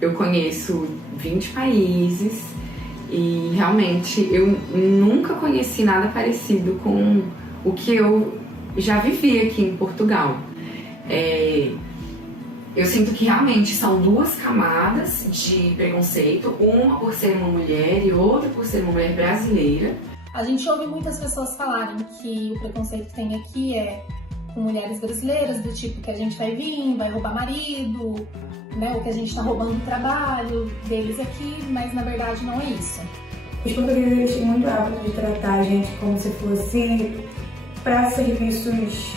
eu conheço 20 países e realmente eu nunca conheci nada parecido com o que eu já vivi aqui em Portugal. Eu sinto que realmente são duas camadas de preconceito, uma por ser uma mulher e outra por ser uma mulher brasileira. A gente ouve muitas pessoas falarem que o preconceito que tem aqui é com mulheres brasileiras, do tipo que a gente vai vir, vai roubar marido, né, ou que a gente tá roubando o trabalho deles aqui, mas na verdade não é isso. Os portugueses têm muito hábito de tratar a gente como se fosse para serviços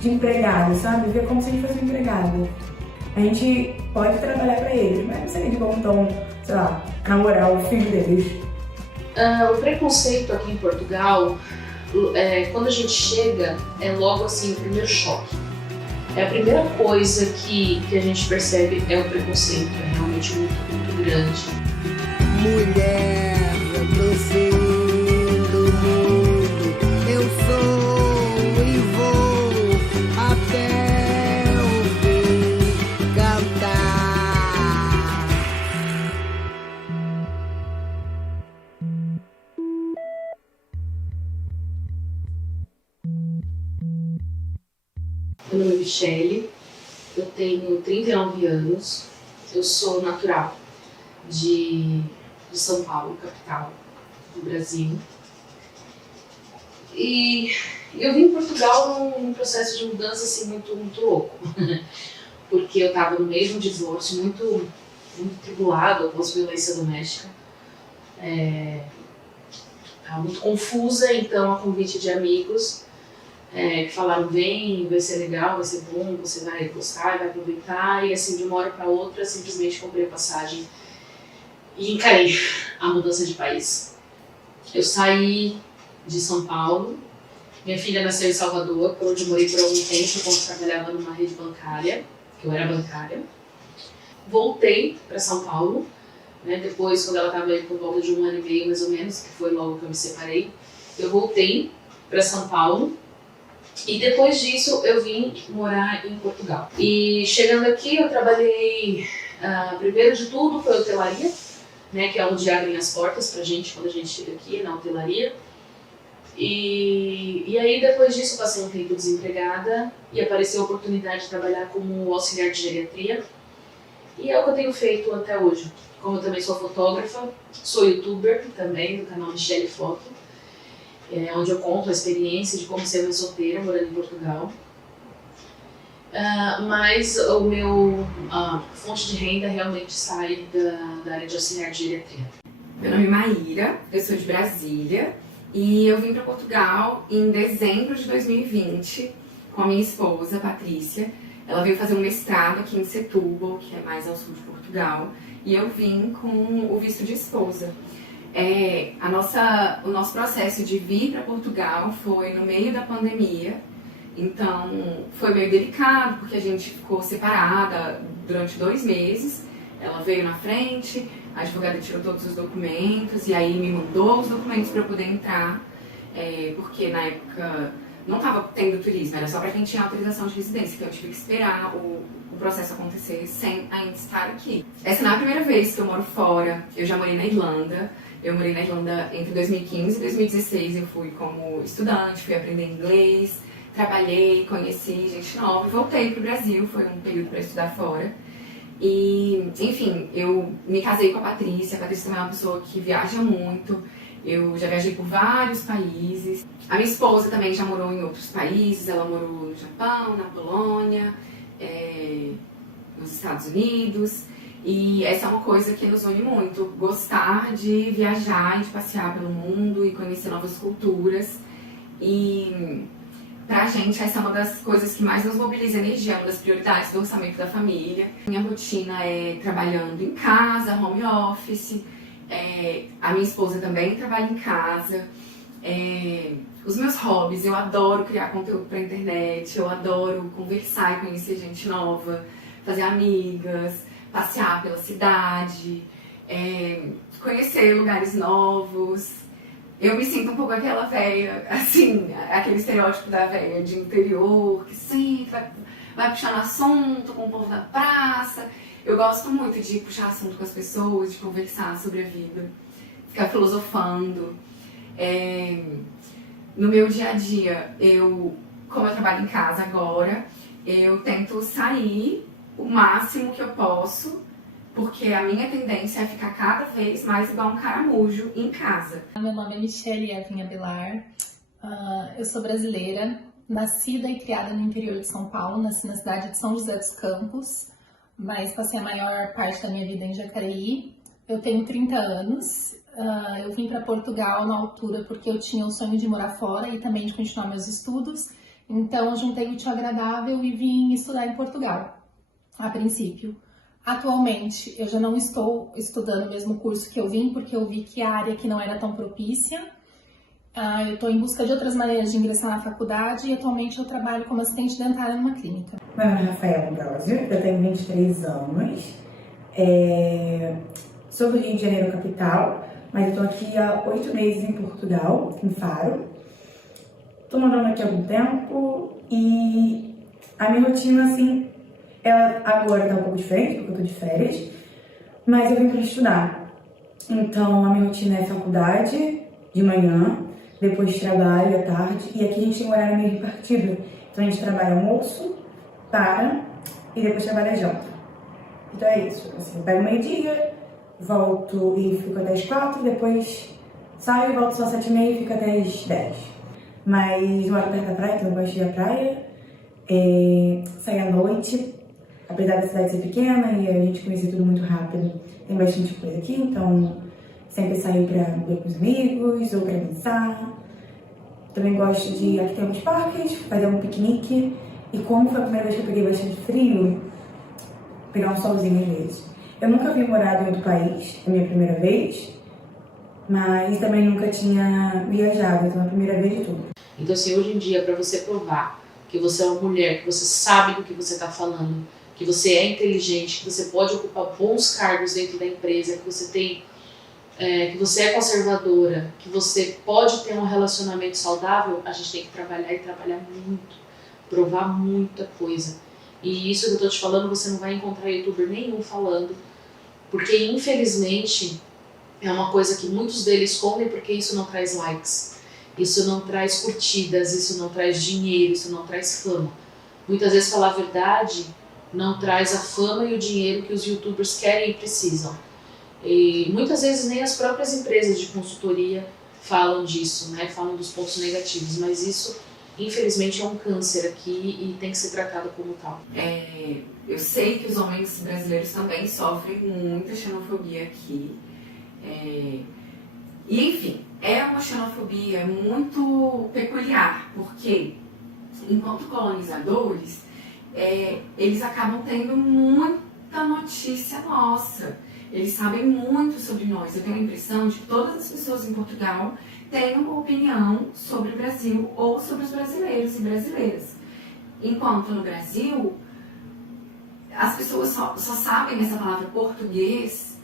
de empregado, sabe? Ver como se a gente fosse empregado. A gente pode trabalhar para eles, mas não seria de bom tom, sei lá, namorar o filho deles. O preconceito aqui em Portugal, quando a gente chega, é logo assim o primeiro choque. A primeira coisa que a gente percebe é o preconceito, é realmente muito grande. Mulher, você do mundo, eu sou e vou até o fim cantar. Meu nome é Michele, eu tenho 39 anos, eu sou natural de São Paulo, capital do Brasil. E eu vim em Portugal num processo de mudança assim, muito louco, porque eu estava no meio de um divórcio muito tribulado, após violência doméstica. Estava muito confusa, então a convite de amigos que falaram: vem, vai ser legal, vai ser bom, você vai gostar, vai aproveitar. E assim, de uma hora para outra, simplesmente comprei a passagem e encarei a mudança de país. Eu saí de São Paulo, minha filha nasceu em Salvador, por onde eu morei por algum tempo, quando eu trabalhava numa rede bancária, que eu era bancária. Voltei para São Paulo, né, depois, quando ela estava aí por volta de 1 ano e meio, mais ou menos, que foi logo que eu me separei, eu voltei para São Paulo. E depois disso eu vim morar em Portugal. E chegando aqui eu trabalhei, primeiro de tudo foi hotelaria, né, que é onde abrem as portas pra gente quando a gente chega aqui na hotelaria. E aí depois disso eu passei um tempo desempregada e apareceu a oportunidade de trabalhar como auxiliar de geriatria. E é o que eu tenho feito até hoje. Como eu também sou fotógrafa, sou youtuber também do canal Michele Foto, onde eu conto a experiência de como ser mãe solteira morando em Portugal. Mas o meu fonte de renda realmente sai da área de auxiliar de geriatria. Meu nome é Maíra, eu sou de Brasília e eu vim para Portugal em dezembro de 2020 com a minha esposa, Patrícia. Ela veio fazer um mestrado aqui em Setúbal, que é mais ao sul de Portugal, e eu vim com o visto de esposa. O nosso processo de vir para Portugal foi no meio da pandemia, então foi meio delicado porque a gente ficou separada durante 2 meses. Ela veio na frente, a advogada tirou todos os documentos e aí me mandou os documentos para eu poder entrar, porque na época não estava tendo turismo, era só para quem tinha autorização de residência, então eu tive que esperar o processo acontecer sem ainda estar aqui. Essa não é a primeira vez que eu moro fora, eu já morei na Irlanda. Eu morei na Irlanda entre 2015 e 2016, eu fui como estudante, fui aprender inglês, trabalhei, conheci gente nova e voltei para o Brasil, foi um período para estudar fora. E, enfim, eu me casei com a Patrícia também é uma pessoa que viaja muito, eu já viajei por vários países. A minha esposa também já morou em outros países, ela morou no Japão, na Polônia, nos Estados Unidos. E essa é uma coisa que nos une muito, gostar de viajar e de passear pelo mundo e conhecer novas culturas. E pra gente essa é uma das coisas que mais nos mobiliza energia, uma das prioridades do orçamento da família. Minha rotina é trabalhando em casa, home office, a minha esposa também trabalha em casa. Os meus hobbies, eu adoro criar conteúdo pra internet, eu adoro conversar e conhecer gente nova, fazer amigas, passear pela cidade, conhecer lugares novos. Eu me sinto um pouco aquela velha, assim, aquele estereótipo da velha de interior, que sempre vai puxando assunto com o povo da praça Eu gosto muito de puxar assunto com as pessoas, de conversar sobre a vida, ficar filosofando. No meu dia a dia, como eu trabalho em casa agora, eu tento sair o máximo que eu posso, porque a minha tendência é ficar cada vez mais igual um caramujo em casa. Meu nome é Michelle Evelyn Abelar, eu sou brasileira, nascida e criada no interior de São Paulo, nasci na cidade de São José dos Campos, mas passei a maior parte da minha vida em Jacareí. Eu tenho 30 anos, eu vim para Portugal na altura porque eu tinha o sonho de morar fora e também de continuar meus estudos, então eu juntei o útil ao agradável e vim estudar em Portugal, a princípio. Atualmente, eu já não estou estudando o mesmo curso que eu vim, porque eu vi que a área aqui não era tão propícia. Eu estou em busca de outras maneiras de ingressar na faculdade e atualmente eu trabalho como assistente dentária numa clínica. Meu nome é Rafaela Ambrosio, eu tenho 23 anos, sou do Rio de Janeiro capital, mas eu estou aqui há 8 meses em Portugal, em Faro. Estou morando aqui há algum tempo e a minha rotina, assim, ela agora está um pouco diferente, porque eu estou de férias, mas eu vim para estudar. Então, a minha rotina é faculdade de manhã, depois trabalho à tarde, e aqui a gente tem um horário meio repartido. Então, a gente trabalha almoço, e depois trabalha janta. Então é isso, assim, eu pego meio-dia, volto e fico até as 4, depois saio e volto só às 7h30 e fico até as 10. Mas moro perto da praia, então eu gosto de ir à praia, sair à noite. Apesar da cidade ser pequena e a gente conhecer tudo muito rápido, tem bastante coisa aqui, então sempre saio pra ver com os amigos ou pra dançar. Também gosto de ir aqui tem uns parques, fazer um piquenique. E como foi a primeira vez que eu peguei bastante frio, pegar um solzinho às vezes. Eu nunca havia morado em outro país, é a minha primeira vez, mas também nunca tinha viajado, então é a primeira vez de tudo. Então assim, hoje em dia, para você provar que você é uma mulher, que você sabe do que você está falando, que você é inteligente, que você pode ocupar bons cargos dentro da empresa, que você tem, que você é conservadora, que você pode ter um relacionamento saudável, a gente tem que trabalhar e trabalhar muito, provar muita coisa. E isso que eu tô te falando, você não vai encontrar youtuber nenhum falando, porque infelizmente é uma coisa que muitos deles escondem porque isso não traz likes, isso não traz curtidas, isso não traz dinheiro, isso não traz fama. Muitas vezes falar a verdade não traz a fama e o dinheiro que os youtubers querem e precisam. E muitas vezes nem as próprias empresas de consultoria falam disso, né? Falam dos pontos negativos, mas isso infelizmente é um câncer aqui e tem que ser tratado como tal. Eu sei que os homens brasileiros também sofrem muita xenofobia aqui. E enfim, é uma xenofobia muito peculiar, porque enquanto colonizadores, eles acabam tendo muita notícia nossa. Eles sabem muito sobre nós. Eu tenho a impressão de que todas as pessoas em Portugal têm uma opinião sobre o Brasil ou sobre os brasileiros e brasileiras. Enquanto no Brasil, as pessoas só sabem essa palavra português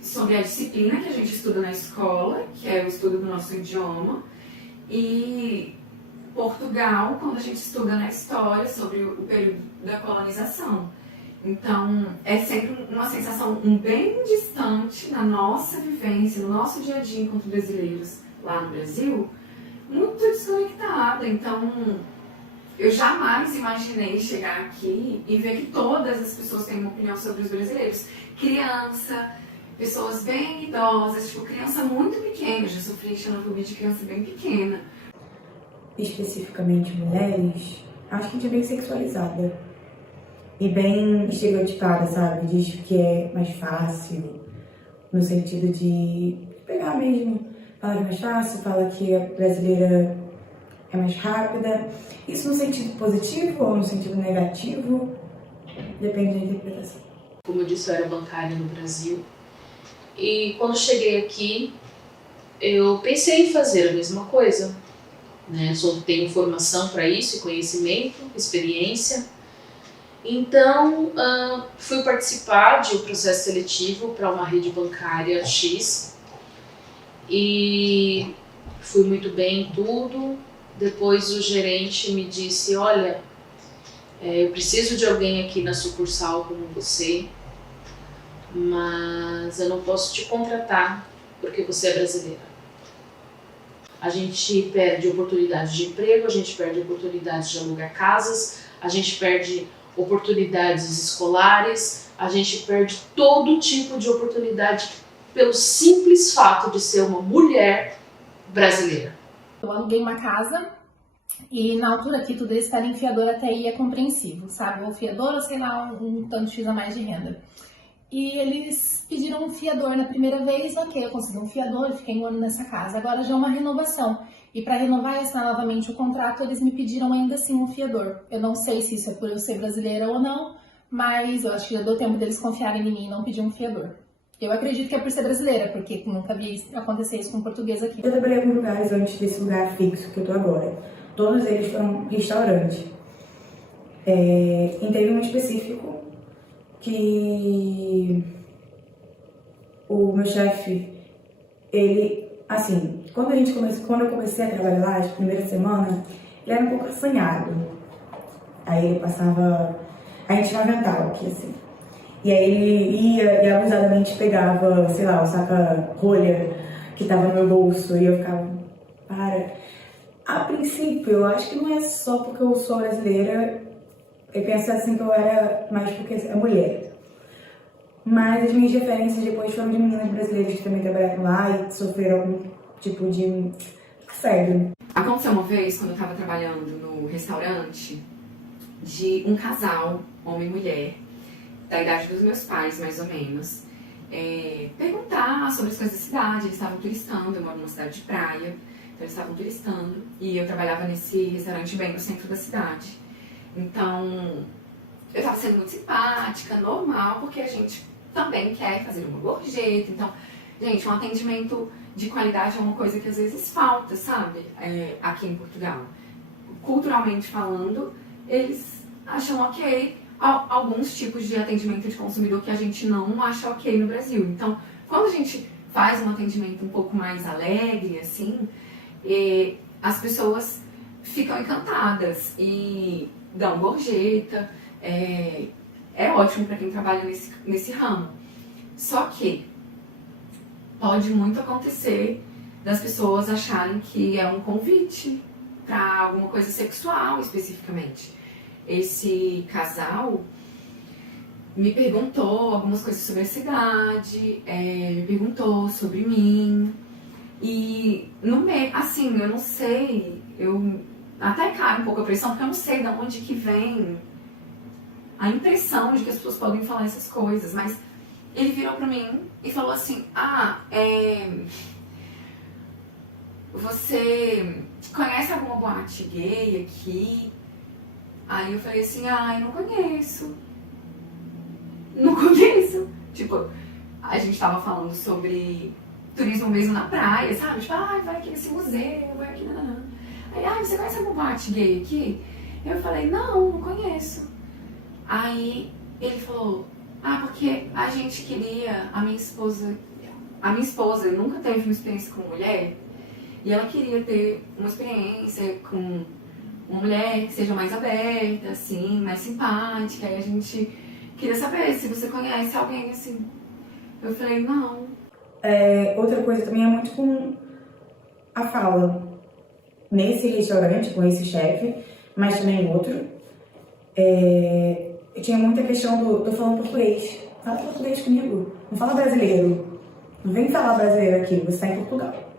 sobre a disciplina que a gente estuda na escola, que é o estudo do nosso idioma, e Portugal, quando a gente estuda na história sobre o período da colonização. Então, é sempre uma sensação bem distante na nossa vivência, no nosso dia a dia enquanto brasileiros lá no Brasil, muito desconectada. Então, eu jamais imaginei chegar aqui e ver que todas as pessoas têm uma opinião sobre os brasileiros. Criança, pessoas bem idosas, tipo, criança muito pequena, já sofri xenofobia de criança bem pequena. Especificamente mulheres, acho que a gente é bem sexualizada e bem estereotipada, sabe? Diz que é mais fácil, no sentido de pegar mesmo, fala que é mais fácil, fala que a brasileira é mais rápida. Isso no sentido positivo ou no sentido negativo, depende da interpretação. Como eu disse, eu era bancária no Brasil e quando cheguei aqui, eu pensei em fazer a mesma coisa. Né? Só tenho formação para isso, conhecimento, experiência. Então, fui participar de um processo seletivo para uma rede bancária X e fui muito bem em tudo. Depois o gerente me disse, olha, Eu preciso de alguém aqui na sucursal como você, mas eu não posso te contratar porque você é brasileira. A gente perde oportunidades de emprego, a gente perde oportunidades de alugar casas, a gente perde oportunidades escolares, a gente perde todo tipo de oportunidade pelo simples fato de ser uma mulher brasileira. Eu aluguei uma casa e na altura aqui tudo isso era em fiador, até aí é compreensivo, sabe? Ou fiador ou sei lá, um tanto X a mais de renda. E eles pediram um fiador na primeira vez, ok, eu consegui um fiador e fiquei um ano nessa casa. Agora já é uma renovação. E para renovar e assinar novamente o contrato, eles me pediram ainda assim um fiador. Eu não sei se isso é por eu ser brasileira ou não, mas eu acho que já deu tempo deles confiarem em mim e não pedir um fiador. Eu acredito que é por ser brasileira, porque nunca vi acontecer isso com português aqui. Eu trabalhei em alguns lugares antes desse lugar fixo que eu tô agora. Todos eles foram restaurantes. E teve um específico que o meu chefe, ele, assim, quando eu comecei a trabalhar lá, as primeiras semanas, ele era um pouco assanhado. Aí ele passava, a gente tinha um avental aqui, assim. E aí ele ia e abusadamente pegava, sei lá, o saca-rolha que tava no meu bolso e eu ficava, para. A princípio, eu acho que não é só porque eu sou brasileira, eu penso assim que eu era mais porque é mulher. Mas as minhas referências depois foram de meninas brasileiras que também trabalharam lá e sofreram algum tipo de assédio. Aconteceu uma vez, quando eu estava trabalhando no restaurante, de um casal, homem e mulher, da idade dos meus pais, mais ou menos, perguntar sobre as coisas da cidade. Eles estavam turistando, eu moro numa cidade de praia, então eles estavam turistando, e eu trabalhava nesse restaurante bem no centro da cidade. Então, eu estava sendo muito simpática, normal, porque a gente também quer fazer uma gorjeta. Então, gente, um atendimento de qualidade é uma coisa que às vezes falta, sabe? Aqui em Portugal. Culturalmente falando, eles acham ok alguns tipos de atendimento de consumidor que a gente não acha ok no Brasil. Então, quando a gente faz um atendimento um pouco mais alegre, assim, as pessoas ficam encantadas e dão gorjeta. É ótimo para quem trabalha nesse ramo. Só que pode muito acontecer das pessoas acharem que é um convite para alguma coisa sexual especificamente. Esse casal me perguntou algumas coisas sobre a cidade, me perguntou sobre mim. E no meio, assim, eu não sei, eu até cai um pouco a pressão, porque eu não sei de onde que vem a impressão de que as pessoas podem falar essas coisas. Mas ele virou pra mim e falou assim, você conhece alguma boate gay aqui? Aí eu falei assim, eu não conheço. Não conheço. Tipo, a gente tava falando sobre turismo mesmo na praia, sabe? Tipo, vai aqui nesse museu, vai aqui, nananã. Aí, você conhece alguma boate gay aqui? Eu falei, não conheço. Aí ele falou, porque a gente queria, a minha esposa nunca teve uma experiência com mulher, e ela queria ter uma experiência com uma mulher que seja mais aberta, assim, mais simpática. Aí a gente queria saber se você conhece alguém assim. Eu falei, não. Outra coisa também é muito com a fala. Nesse restaurante, com esse chefe, mas também em outro, eu tinha muita questão tô falando português. Fala português comigo. Não fala brasileiro. Não vem falar brasileiro aqui, você está em Portugal.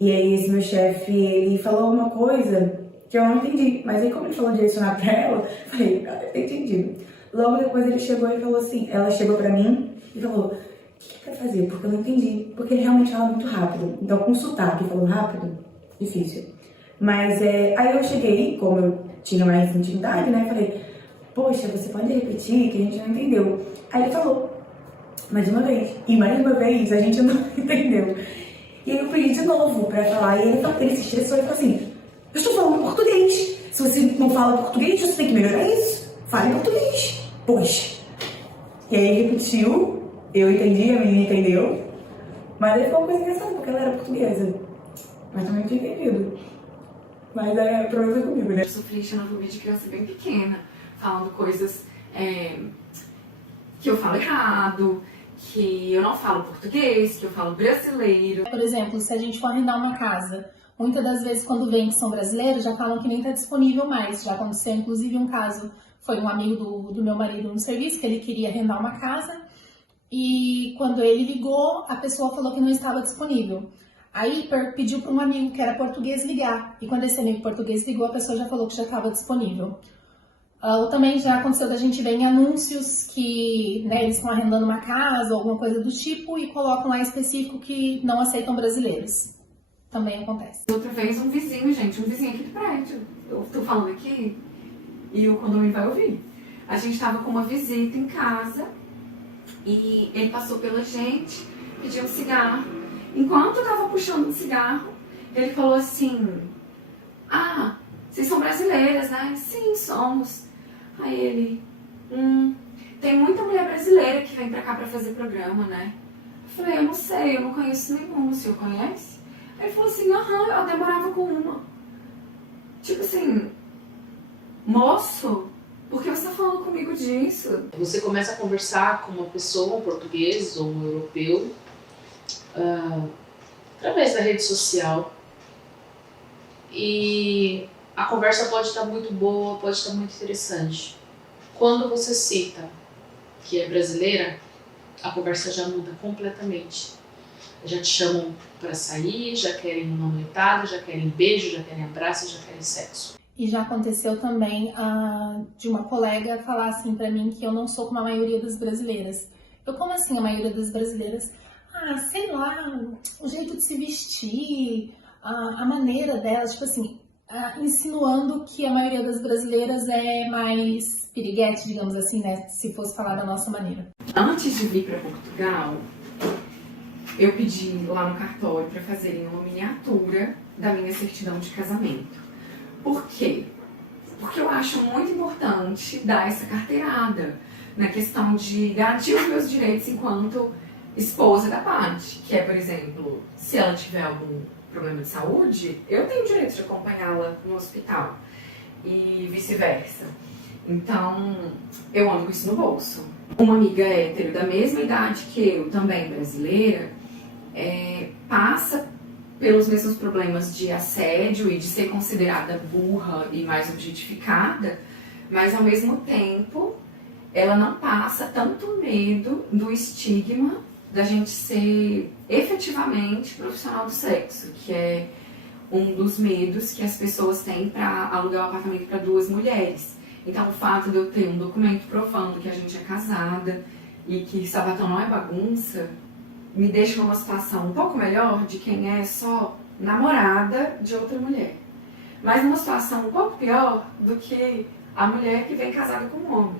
E aí esse meu chefe, ele falou uma coisa que eu não entendi. Mas aí como ele falou direcionado pra ela, eu falei, ela deve ter entendido. Logo depois ele chegou e falou assim, ela chegou pra mim e falou, o que quer fazer? Porque eu não entendi. Porque ele realmente fala muito rápido. Então com sotaque, falou rápido, difícil. Mas aí eu cheguei, como eu tinha mais intimidade, né, falei, poxa, você pode repetir que a gente não entendeu. Aí ele falou, mais uma vez. E mais uma vez a gente não entendeu. E aí eu pedi de novo pra falar. E ele se estressou e falou assim, eu estou falando português. Se você não fala português, você tem que melhorar isso. Fale português. Poxa. E aí ele repetiu, eu entendi, a menina entendeu. Mas aí ficou uma coisa engraçada, porque ela era portuguesa. Mas também tinha entendido. Mas o problema foi comigo, né? Eu sofri xenofobia de criança bem pequena. falando coisas que eu falo errado, que eu não falo português, que eu falo brasileiro. Por exemplo, se a gente for arrendar uma casa, muitas das vezes quando vem que são brasileiros, já falam que nem está disponível mais. Já aconteceu, inclusive, um caso, foi um amigo do meu marido no serviço, que ele queria arrendar uma casa, e quando ele ligou, a pessoa falou que não estava disponível. Aí pediu para um amigo que era português ligar, e quando esse amigo português ligou, a pessoa já falou que já estava disponível. Também já aconteceu da gente ver em anúncios que eles estão arrendando uma casa ou alguma coisa do tipo e colocam lá específico que não aceitam brasileiros. Também acontece. Outra vez um vizinho aqui do prédio, eu tô falando aqui e o condomínio vai ouvir. A gente estava com uma visita em casa e ele passou pela gente, pediu um cigarro. Enquanto eu tava puxando um cigarro, ele falou assim: "Ah, vocês são brasileiras, né?" "Sim, somos." Aí ele: tem muita mulher brasileira que vem pra cá pra fazer programa, né?" Eu falei: "Eu não sei, eu não conheço nenhuma, o senhor conhece?" Aí ele falou assim: "Aham, eu até morava com uma." Tipo assim, moço, por que você tá falando comigo disso? Você começa a conversar com uma pessoa, um português ou um europeu, através da rede social, e a conversa pode estar muito boa, pode estar muito interessante. Quando você cita que é brasileira, a conversa já muda completamente. Já te chamam para sair, já querem uma noitada, já querem beijo, já querem abraço, já querem sexo. E já aconteceu também de uma colega falar assim pra mim que eu não sou como a maioria das brasileiras. Eu, como assim a maioria das brasileiras? Sei lá, o jeito de se vestir, a maneira delas, tipo assim, insinuando que a maioria das brasileiras é mais piriguete, digamos assim, né? Se fosse falar da nossa maneira. Antes de vir para Portugal, eu pedi lá no cartório para fazerem uma miniatura da minha certidão de casamento. Por quê? Porque eu acho muito importante dar essa carteirada na questão de garantir os meus direitos enquanto esposa da Paty, que é, por exemplo, se ela tiver algum problema de saúde, eu tenho o direito de acompanhá-la no hospital e vice-versa. Então, eu ando com isso no bolso. Uma amiga hétero da mesma idade que eu, também brasileira, passa pelos mesmos problemas de assédio e de ser considerada burra e mais objetificada, mas ao mesmo tempo ela não passa tanto medo do estigma da gente ser efetivamente profissional do sexo, que é um dos medos que as pessoas têm para alugar um apartamento para 2 mulheres. Então, o fato de eu ter um documento provando que a gente é casada e que sapatão não é bagunça, me deixa numa situação um pouco melhor de quem é só namorada de outra mulher. Mas numa situação um pouco pior do que a mulher que vem casada com um homem.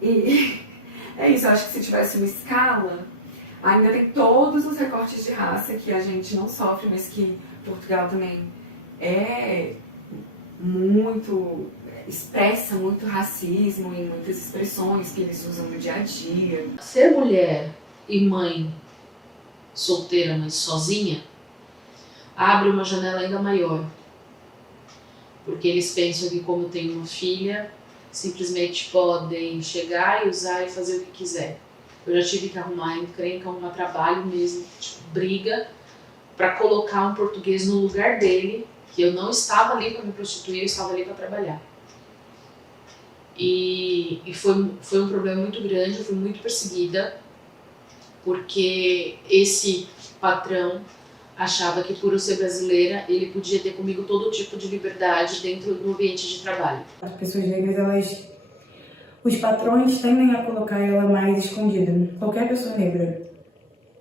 E é isso, eu acho que se tivesse uma escala, ainda tem todos os recortes de raça que a gente não sofre, mas que Portugal também expressa muito racismo em muitas expressões que eles usam no dia a dia. Ser mulher e mãe solteira, mas sozinha, abre uma janela ainda maior. Porque eles pensam que, como tem uma filha, simplesmente podem chegar e usar e fazer o que quiser. Eu já tive que arrumar encrenca, arrumar trabalho mesmo, briga, para colocar um português no lugar dele, que eu não estava ali para me prostituir, eu estava ali para trabalhar. E foi um problema muito grande, eu fui muito perseguida, porque esse patrão achava que, por eu ser brasileira, ele podia ter comigo todo tipo de liberdade dentro do ambiente de trabalho. As pessoas negras, os patrões tendem a colocar ela mais escondida. Qualquer pessoa negra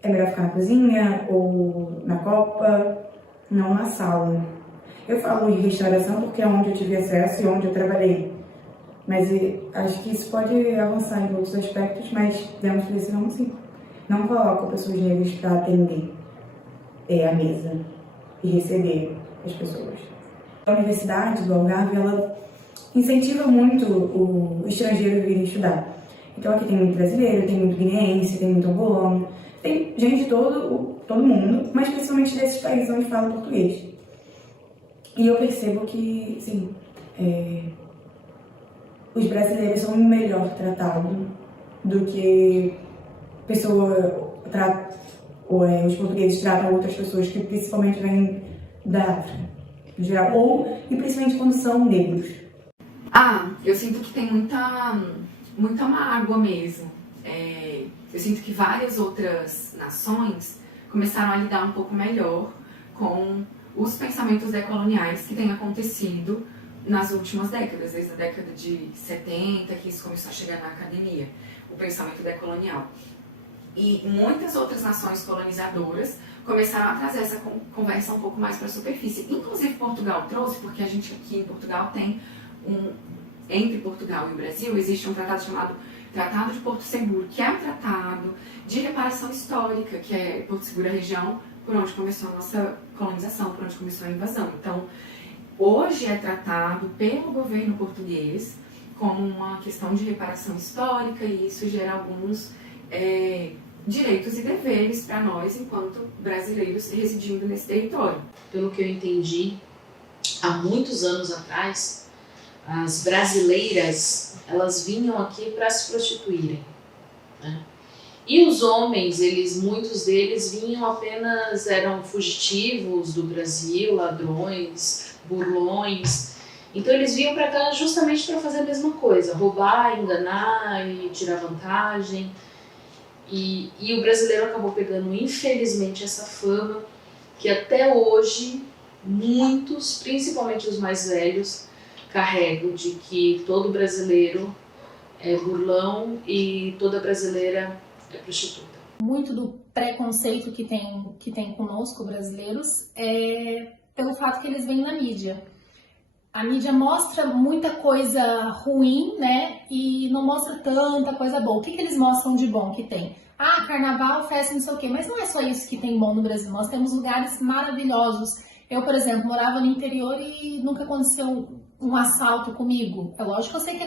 é melhor ficar na cozinha ou na copa, não na sala. Eu falo em restauração porque é onde eu tive acesso e onde eu trabalhei. Mas acho que isso pode avançar em outros aspectos, mas dentro desse ramo sim. Não colocam pessoas negras para atender a mesa e receber as pessoas. A Universidade do Algarve, ela incentiva muito o estrangeiro a vir estudar. Então aqui tem muito brasileiro, tem muito guineense, tem muito angolano, tem gente de todo mundo, mas principalmente desses países onde fala português. E eu percebo que, sim, os brasileiros são melhor tratados do que os portugueses tratam outras pessoas que principalmente vêm da África, em geral, e principalmente quando são negros. Eu sinto que tem muita mágoa mesmo. Eu sinto que várias outras nações começaram a lidar um pouco melhor com os pensamentos decoloniais que têm acontecido nas últimas décadas, desde a década de 70, que isso começou a chegar na academia, o pensamento decolonial. E muitas outras nações colonizadoras começaram a trazer essa conversa um pouco mais para a superfície. Inclusive Portugal trouxe, porque a gente aqui em Portugal tem entre Portugal e o Brasil, existe um tratado chamado Tratado de Porto Seguro, que é um tratado de reparação histórica, que é Porto Seguro a região por onde começou a nossa colonização, por onde começou a invasão. Então, hoje é tratado pelo governo português como uma questão de reparação histórica e isso gera alguns direitos e deveres para nós enquanto brasileiros residindo nesse território. Pelo que eu entendi, há muitos anos atrás, as brasileiras, elas vinham aqui para se prostituírem, né? E os homens, muitos deles eram fugitivos do Brasil, ladrões, burlões. Então eles vinham para cá justamente para fazer a mesma coisa, roubar, enganar e tirar vantagem. E o brasileiro acabou pegando, infelizmente, essa fama que até hoje muitos, principalmente os mais velhos, carregam de que todo brasileiro é burlão e toda brasileira é prostituta. Muito do preconceito que tem conosco, brasileiros, é pelo fato que eles vêm na mídia. A mídia mostra muita coisa ruim, né? E não mostra tanta coisa boa. O que eles mostram de bom que tem? Carnaval, festa, não sei o quê. Mas não é só isso que tem bom no Brasil. Nós temos lugares maravilhosos. Eu, por exemplo, morava no interior e nunca aconteceu um assalto comigo. É lógico que eu sei que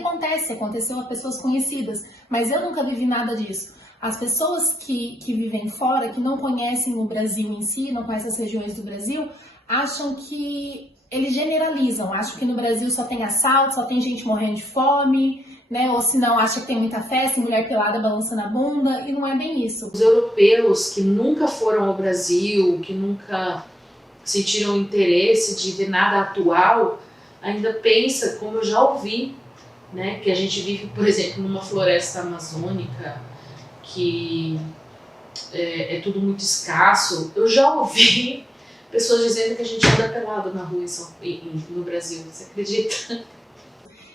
aconteceu a pessoas conhecidas, mas eu nunca vivi nada disso. As pessoas que vivem fora, que não conhecem o Brasil em si, não conhecem as regiões do Brasil, acham que eles generalizam, acham que no Brasil só tem assalto, só tem gente morrendo de fome, né? Ou se não, acha que tem muita festa, mulher pelada balançando a bunda, e não é bem isso. Os europeus que nunca foram ao Brasil, que nunca sentiram interesse de ver nada atual, ainda pensa, como eu já ouvi, né, que a gente vive, por exemplo, numa floresta amazônica, que é tudo muito escasso. Eu já ouvi pessoas dizendo que a gente anda pelado na rua no Brasil, você acredita?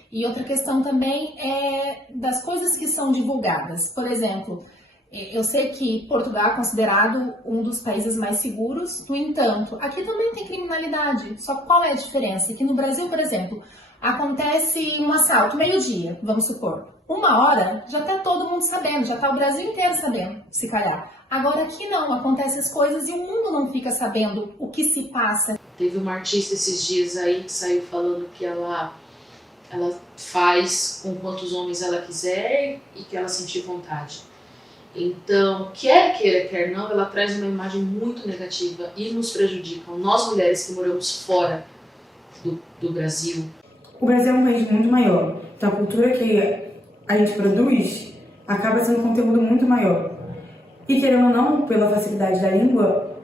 E outra questão também é das coisas que são divulgadas. Por exemplo, eu sei que Portugal é considerado um dos países mais seguros, no entanto, aqui também tem criminalidade. Só qual é a diferença? Que no Brasil, por exemplo, acontece um assalto, meio-dia, vamos supor. 1 hora, já tá todo mundo sabendo, já tá o Brasil inteiro sabendo, se calhar. Agora aqui não, acontecem as coisas e o mundo não fica sabendo o que se passa. Teve uma artista esses dias aí que saiu falando que ela faz com quantos homens ela quiser e que ela sentir vontade. Então, quer queira, quer não, ela traz uma imagem muito negativa e nos prejudica. Nós mulheres que moramos fora do Brasil. O Brasil é um país muito maior, então a cultura que a gente produz acaba sendo um conteúdo muito maior. E querendo ou não, pela facilidade da língua,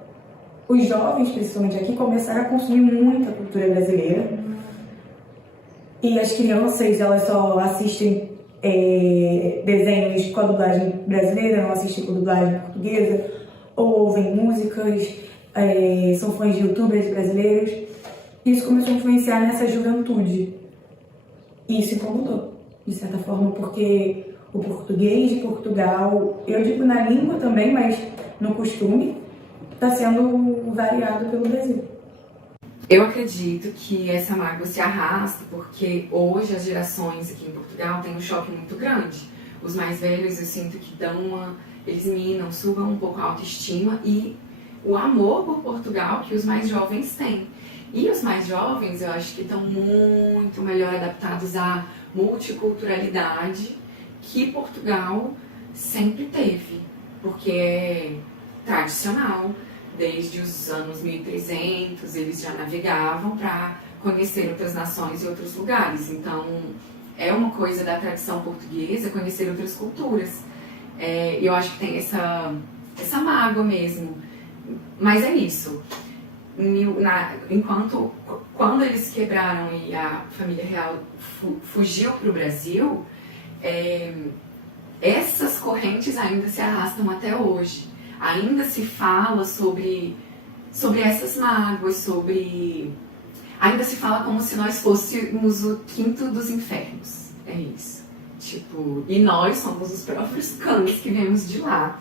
os jovens, principalmente aqui, começaram a consumir muita cultura brasileira. E as crianças, elas só assistem desenhos com a dublagem brasileira, não assistem com a dublagem portuguesa, ou ouvem músicas, são fãs de youtubers brasileiros. Isso começou a influenciar nessa juventude. E isso incomodou, de certa forma, porque o português de Portugal, eu digo na língua também, mas no costume, está sendo variado pelo Brasil. Eu acredito que essa mágoa se arrasta porque hoje as gerações aqui em Portugal têm um choque muito grande. Os mais velhos eu sinto que eles minam, sugam um pouco a autoestima e o amor por Portugal que os mais jovens têm. E os mais jovens eu acho que estão muito melhor adaptados à multiculturalidade que Portugal sempre teve, porque é tradicional. Desde os anos 1300, eles já navegavam para conhecer outras nações e outros lugares. Então, é uma coisa da tradição portuguesa quecer outras culturas. E eu acho que tem essa mágoa mesmo. Mas é isso. Quando eles quebraram e a família real fugiu para o Brasil, essas correntes ainda se arrastam até hoje. Ainda se fala sobre essas mágoas, ainda se fala como se nós fôssemos o quinto dos infernos. É isso. Tipo, e nós somos os próprios cães que viemos de lá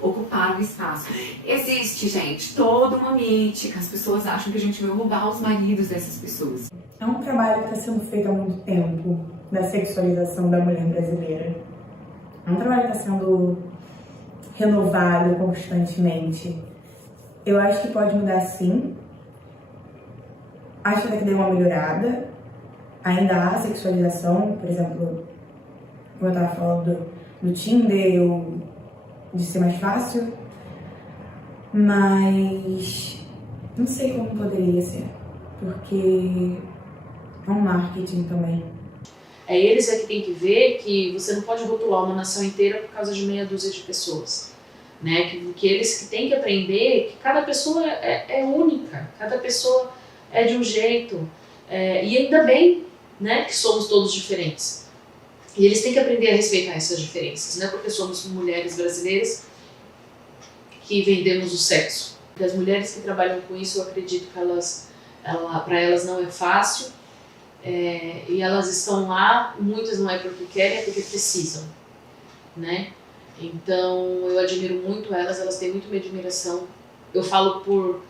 ocupar o espaço. Existe, gente, toda uma mítica. As pessoas acham que a gente vai roubar os maridos dessas pessoas. É um trabalho que está sendo feito há muito tempo, da sexualização da mulher brasileira. É um trabalho que está sendo renovado constantemente. Eu acho que pode mudar, sim. Acho que deu uma melhorada. Ainda há sexualização, por exemplo, como eu estava falando do Tinder, de ser mais fácil, mas não sei como poderia ser, porque é um marketing também. Eles que têm que ver que você não pode rotular uma nação inteira por causa de meia dúzia de pessoas, né? Que eles que têm que aprender que cada pessoa é única, cada pessoa é de um jeito, e ainda bem, né, que somos todos diferentes. E eles têm que aprender a respeitar essas diferenças, né? Porque somos mulheres brasileiras que vendemos o sexo. As mulheres que trabalham com isso, eu acredito que para elas não é fácil, e elas estão lá, muitas não é porque querem, é porque precisam, né? Então eu admiro muito elas têm muito minha admiração. Eu falo por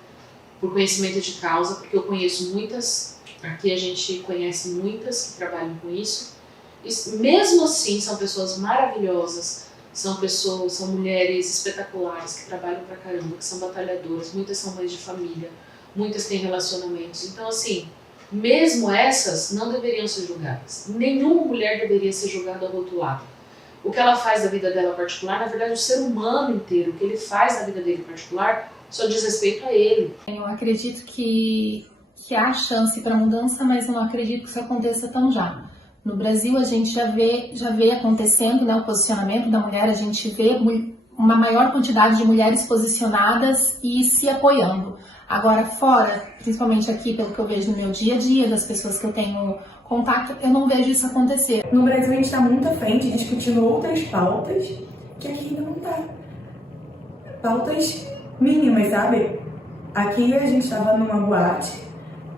conhecimento de causa, porque eu conheço muitas, aqui a gente conhece muitas que trabalham com isso. E mesmo assim são pessoas maravilhosas, são mulheres espetaculares que trabalham pra caramba, que são batalhadoras, muitas são mães de família, muitas têm relacionamentos. Então assim, mesmo essas não deveriam ser julgadas. Nenhuma mulher deveria ser julgada ou rotulada. O que ela faz da vida dela particular, na verdade o ser humano inteiro, o que ele faz na vida dele particular, só diz respeito a ele. Eu acredito que há chance para mudança, mas eu não acredito que isso aconteça tão já. No Brasil, a gente já vê acontecendo, né, o posicionamento da mulher, a gente vê uma maior quantidade de mulheres posicionadas e se apoiando. Agora, fora, principalmente aqui, pelo que eu vejo no meu dia a dia, das pessoas que eu tenho contato, eu não vejo isso acontecer. No Brasil, a gente está muito à frente discutindo outras pautas que aqui ainda não está. Pautas mínimas, sabe? Aqui a gente estava numa boate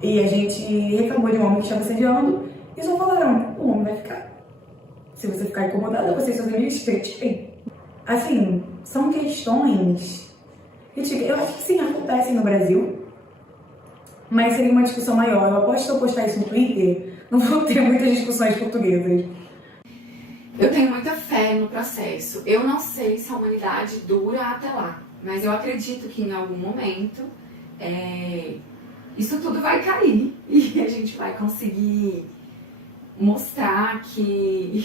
e a gente reclamou de um homem que estava assediando. E só falaram, o homem vai ficar. Se você ficar incomodada, você e seus amigos bem. Assim, são questões que eu acho que sim, acontecem no Brasil, mas seria uma discussão maior. Eu aposto que se eu postar isso no Twitter, não vou ter muitas discussões portuguesas. Eu tenho muita fé no processo. Eu não sei se a humanidade dura até lá, mas eu acredito que em algum momento isso tudo vai cair e a gente vai conseguir mostrar que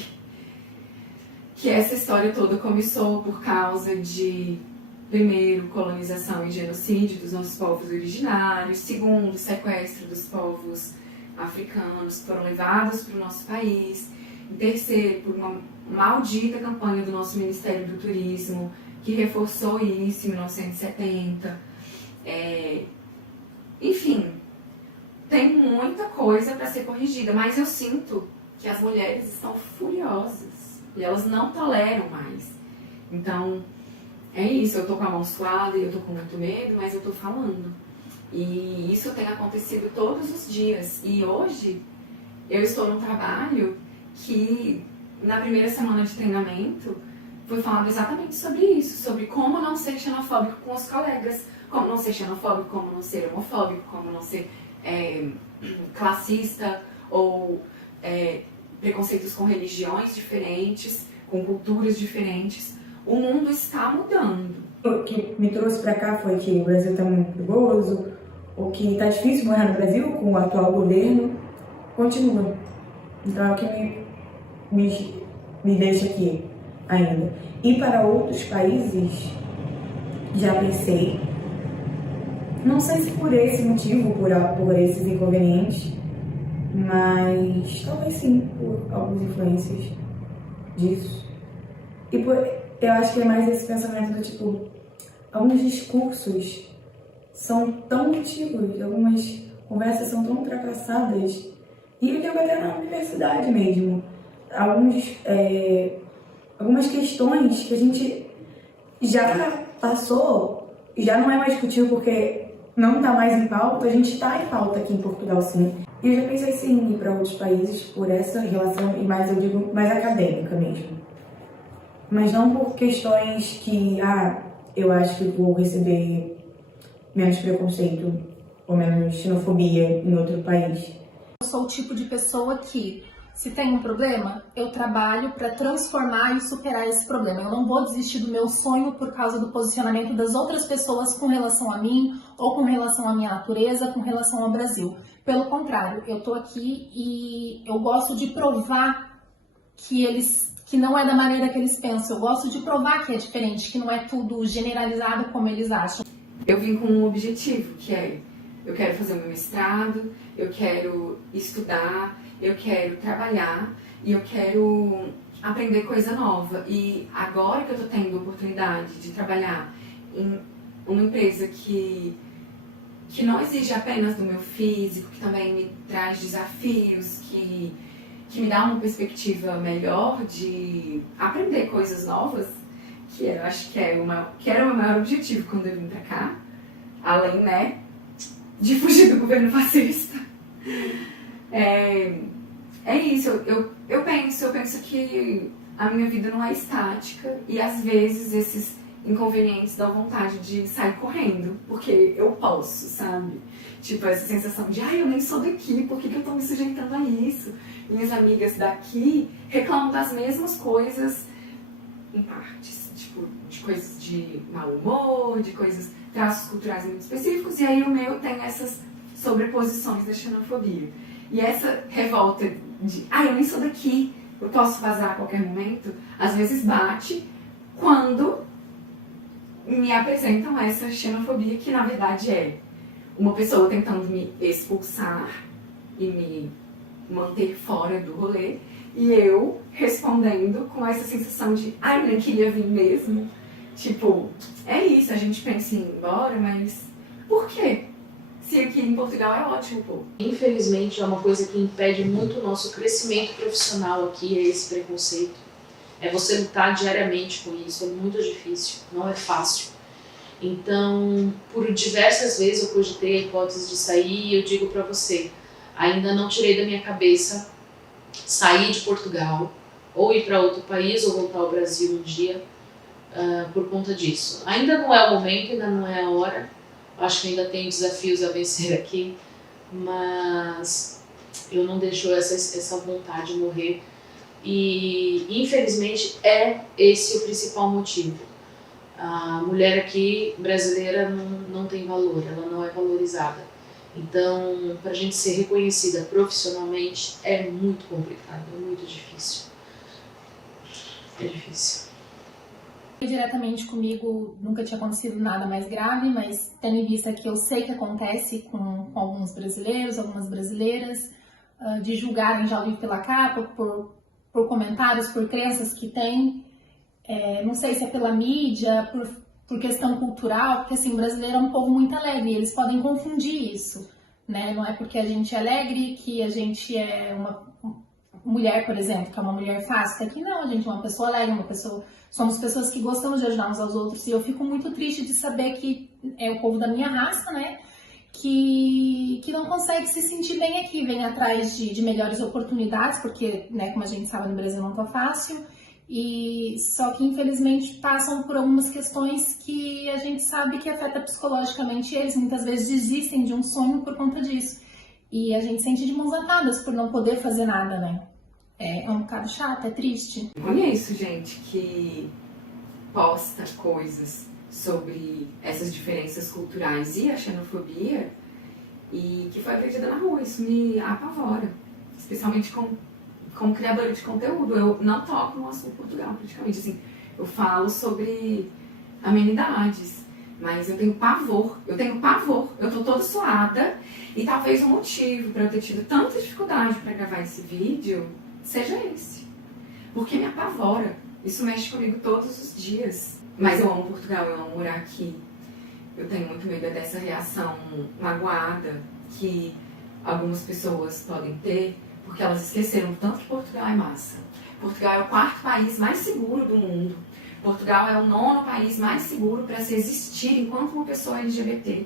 essa história toda começou por causa de, primeiro, colonização e genocídio dos nossos povos originários, segundo, sequestro dos povos africanos que foram levados para o nosso país, e terceiro, por uma maldita campanha do nosso Ministério do Turismo, que reforçou isso em 1970. Enfim, tem muita coisa para ser corrigida, mas eu sinto que as mulheres estão furiosas e elas não toleram mais. Então, é isso, eu tô com a mão suada e eu tô com muito medo, mas eu tô falando. E isso tem acontecido todos os dias. E hoje, eu estou num trabalho que, na primeira semana de treinamento, foi falado exatamente sobre isso, sobre como não ser xenofóbico com os colegas, como não ser xenofóbico, como não ser homofóbico, como não ser classista ou preconceitos com religiões diferentes, com culturas diferentes. O mundo está mudando. O que me trouxe para cá foi que o Brasil está muito perigoso, o que está difícil morar no Brasil com o atual governo, continua. Então é o que me deixa aqui ainda. E para outros países, já pensei, não sei se por esse motivo, por esses inconvenientes, mas talvez sim, por por algumas influências disso. E eu acho que é mais esse pensamento do tipo, alguns discursos são tão antigos, algumas conversas são tão ultrapassadas, e eu digo até na universidade mesmo, algumas questões que a gente já passou, já não é mais discutível porque não está mais em pauta, a gente está em pauta aqui em Portugal, sim. E eu já pensei sim em ir para outros países por essa relação, e mais, eu digo, mais acadêmica mesmo. Mas não por questões que, eu acho que vou receber menos preconceito ou menos xenofobia em outro país. Eu sou o tipo de pessoa que, se tem um problema, eu trabalho para transformar e superar esse problema. Eu não vou desistir do meu sonho por causa do posicionamento das outras pessoas com relação a mim, ou com relação à minha natureza, com relação ao Brasil. Pelo contrário, eu tô aqui e eu gosto de provar que não é da maneira que eles pensam. Eu gosto de provar que é diferente, que não é tudo generalizado como eles acham. Eu vim com um objetivo, que é, eu quero fazer o meu mestrado, eu quero estudar, eu quero trabalhar e eu quero aprender coisa nova. E agora que eu tô tendo a oportunidade de trabalhar em uma empresa que não exige apenas do meu físico, que também me traz desafios, que me dá uma perspectiva melhor de aprender coisas novas, que eu acho que era o meu maior objetivo quando eu vim pra cá, além, né, de fugir do governo fascista. É isso, eu penso que a minha vida não é estática e às vezes esses inconvenientes dão vontade de sair correndo, porque eu posso, sabe? Tipo, essa sensação de, eu nem sou daqui, por que eu tô me sujeitando a isso? Minhas amigas daqui reclamam das mesmas coisas, em partes, tipo, de coisas de mau humor, de coisas, traços culturais muito específicos, e aí o meu tem essas sobreposições da xenofobia. E essa revolta de, eu nem sou daqui, eu posso vazar a qualquer momento, às vezes bate quando me apresentam essa xenofobia, que na verdade é uma pessoa tentando me expulsar e me manter fora do rolê, e eu respondendo com essa sensação de, eu nem queria vir mesmo. Tipo, é isso, a gente pensa em ir embora, mas por quê? Se aqui em Portugal é ótimo, pô. Infelizmente, é uma coisa que impede muito o nosso crescimento profissional aqui, é esse preconceito. É você lutar diariamente com isso, é muito difícil, não é fácil. Então, por diversas vezes eu cogitei a hipótese de sair e eu digo pra você, ainda não tirei da minha cabeça sair de Portugal, ou ir para outro país, ou voltar ao Brasil um dia, por conta disso. Ainda não é o momento, ainda não é a hora, acho que ainda tenho desafios a vencer aqui, mas eu não deixo essa vontade de morrer. E infelizmente é esse o principal motivo. A mulher aqui brasileira não tem valor, ela não é valorizada. Então, para a gente ser reconhecida profissionalmente é muito complicado, é muito difícil. É difícil. Diretamente comigo nunca tinha acontecido nada mais grave, mas tendo em vista que eu sei que acontece com alguns brasileiros, algumas brasileiras, de julgarem, já ouvi pela capa, por comentários, por crenças que têm, não sei se é pela mídia, por questão cultural, porque assim, o brasileiro é um povo muito alegre, e eles podem confundir isso, né? Não é porque a gente é alegre que a gente é uma mulher, por exemplo, que é uma mulher fácil, aqui não, a gente é uma pessoa alegre, somos pessoas que gostamos de ajudar uns aos outros, e eu fico muito triste de saber que é o povo da minha raça, né, que não consegue se sentir bem aqui, vem atrás de melhores oportunidades, porque, né, como a gente sabe, no Brasil não tá fácil, e só que infelizmente passam por algumas questões que a gente sabe que afeta psicologicamente eles, muitas vezes desistem de um sonho por conta disso, e a gente sente de mãos atadas por não poder fazer nada, né. É um bocado chato, é triste. Eu conheço gente que posta coisas sobre essas diferenças culturais e a xenofobia e que foi agredida na rua. Isso me apavora, especialmente como criadora de conteúdo. Eu não toco no assunto Portugal, praticamente. Assim, eu falo sobre amenidades, mas eu tenho pavor. Eu tô toda suada e talvez o motivo para eu ter tido tanta dificuldade para gravar esse vídeo seja esse. Porque me apavora. Isso mexe comigo todos os dias. Mas eu amo Portugal, eu amo morar aqui. Eu tenho muito medo dessa reação magoada que algumas pessoas podem ter, porque elas esqueceram tanto que Portugal é massa. Portugal é o 4º país mais seguro do mundo. Portugal é o 9º país mais seguro para se existir enquanto uma pessoa LGBT.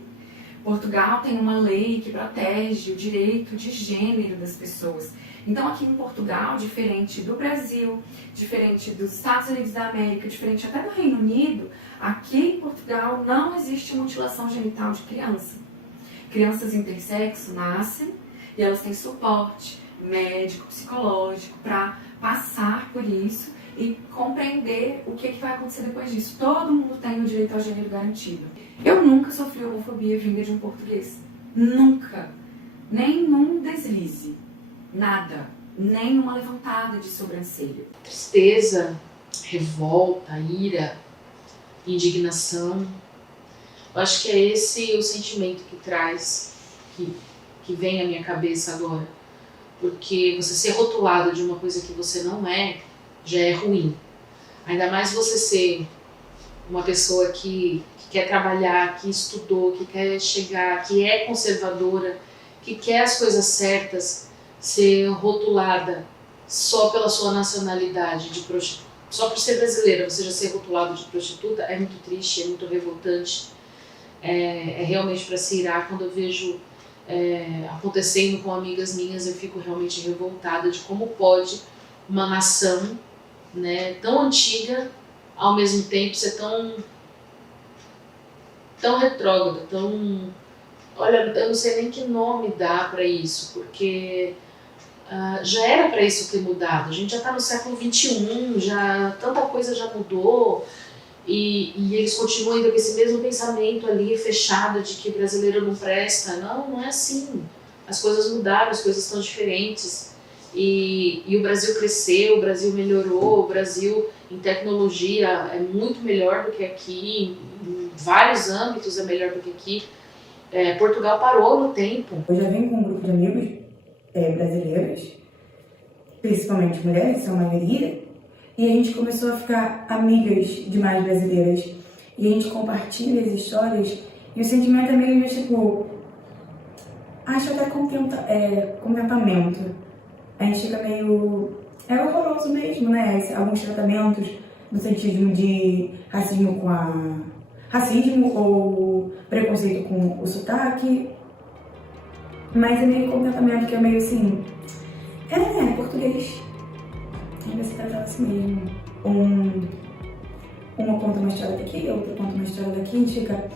Portugal tem uma lei que protege o direito de gênero das pessoas. Então aqui em Portugal, diferente do Brasil, diferente dos Estados Unidos da América, diferente até do Reino Unido, aqui em Portugal não existe mutilação genital de criança. Crianças intersexo nascem e elas têm suporte médico, psicológico para passar por isso e compreender o que vai acontecer depois disso. Todo mundo tem o direito ao gênero garantido. Eu nunca sofri homofobia vinda de um português. Nunca. Nem num deslize. Nada. Nem numa levantada de sobrancelha. Tristeza, revolta, ira, indignação. Eu acho que é esse o sentimento que traz, que vem à minha cabeça agora. Porque você ser rotulado de uma coisa que você não é, já é ruim. Ainda mais você ser uma pessoa que quer trabalhar, que estudou, que quer chegar, que é conservadora, que quer as coisas certas, ser rotulada só pela sua nacionalidade de prostituta. Só por ser brasileira, você já ser rotulado de prostituta é muito triste, é muito revoltante. É realmente para se irar. Quando eu vejo acontecendo com amigas minhas, eu fico realmente revoltada de como pode uma nação, né, tão antiga, ao mesmo tempo ser tão retrógrada, olha, eu não sei nem que nome dá para isso, porque já era para isso ter mudado. A gente já está no século XXI, tanta coisa já mudou, e eles continuam ainda com esse mesmo pensamento ali fechado de que brasileiro não presta. Não é assim. As coisas mudaram, as coisas estão diferentes. E o Brasil cresceu, o Brasil melhorou, o Brasil em tecnologia é muito melhor do que aqui, em vários âmbitos é melhor do que aqui. Portugal parou no tempo. Eu já venho com um grupo de amigos brasileiros, principalmente mulheres, são a maioria, e a gente começou a ficar amigas demais brasileiras. E a gente compartilha as histórias e o sentimento é meio tipo, acho até contentamento. A gente fica meio... É horroroso mesmo, né? Alguns tratamentos no sentido de racismo ou preconceito com o sotaque. Mas é meio contentamento, que é meio assim... português. Ainda se tratava assim mesmo. Uma conta uma história daqui, outra conta uma história daqui, a gente fica...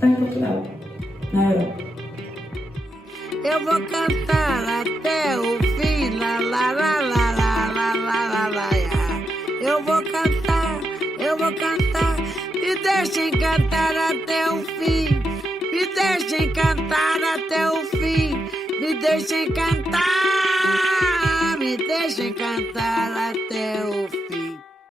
Tá em Portugal, na Europa. Eu vou cantar até o fim, lá, lá, lá, lá, lá, lá, lá, lá, lá, eu vou cantar, me deixem cantar até o fim, me deixem cantar até o fim, me deixem cantar.